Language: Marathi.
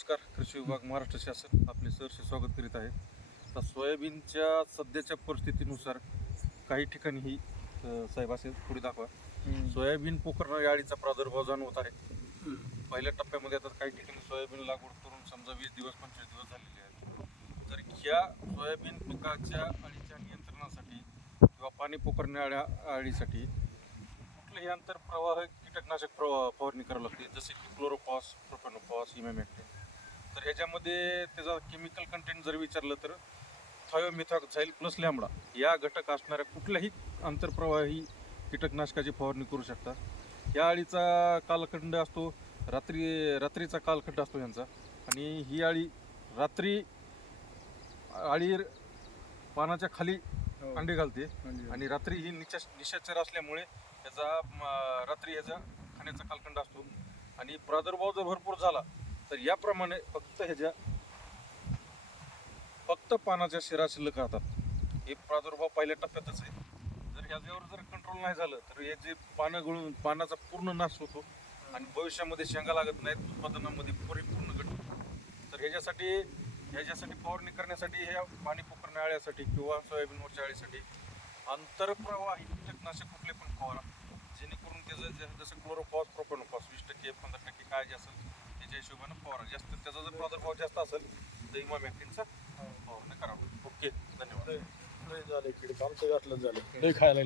नमस्कार. कृषी विभाग महाराष्ट्र शासन आपले सहर्ष स्वागत करीत आहे. तर सोयाबीनच्या सध्याच्या परिस्थितीनुसार काही ठिकाणी ही साहेब असे पुढे दाखवा. सोयाबीन पोखरणं या अळीचा प्रादुर्भाव जाणवत आहे. पहिल्या टप्प्यामध्ये आता काही ठिकाणी सोयाबीन लागवड करून समजा 20 दिवस 25 दिवस झालेले आहेत. तर ह्या सोयाबीन पिकाच्या अळीच्या नियंत्रणासाठी किंवा पाणी पोखरणाऱ्या अळीसाठी कुठलेही आंतरप्रवाह कीटकनाशक फवारणी करावी लागते, जसे की क्लोरोफॉस, प्रोफेनोफॉस, इमॅमेक्टिन. तर ह्याच्यामध्ये त्याचा केमिकल कंटेंट जर विचारलं तर थायोमिथॉक्झाइल प्लस लॅम्बडा या घटक असणाऱ्या कुठल्याही आंतरप्रवाही कीटकनाशकाची फवारणी करू शकता. या अळीचा कालखंड असतो रात्रीचा कालखंड असतो यांचा, आणि ही अळी रात्री पानाच्या खाली अंडे घालते आणि रात्री ही निशाचर असल्यामुळे रात्री ह्याचा खाण्याचा कालखंड असतो. आणि प्रादुर्भाव जर भरपूर झाला तर याप्रमाणे फक्त पानाच्या शिरा शिल्लक राहतात. हे प्रादुर्भाव पहिल्या टप्प्यातच आहे. जर ह्याच्यावर जर कंट्रोल नाही झालं तर हे जे पानं गळून पानाचा पूर्ण नाश होतो आणि भविष्यामध्ये शेंगा लागत नाहीत, उत्पादनामध्ये परिपूर्ण घट होतो. तर ह्याच्यासाठी फवारणी करण्यासाठी ह्या पाणी पोखरण्या अळ्यासाठी किंवा सोयाबीनवरच्या अळीसाठी आंतरप्रवाही कीटकनाशक कुठले पण फवारा, जेणेकरून त्याचं जसं क्लोरोफॉस, प्रोफेनोफॉस 20% 15% काय असेल त्याच्या हिशोबानं फवारा. त्याचा जर प्रादुर्भाव जास्त असेल तर इमॅमेक्टिनचा फवारणी करावा. ओके, धन्यवाद. झाले आमचं घातलं झालं खायला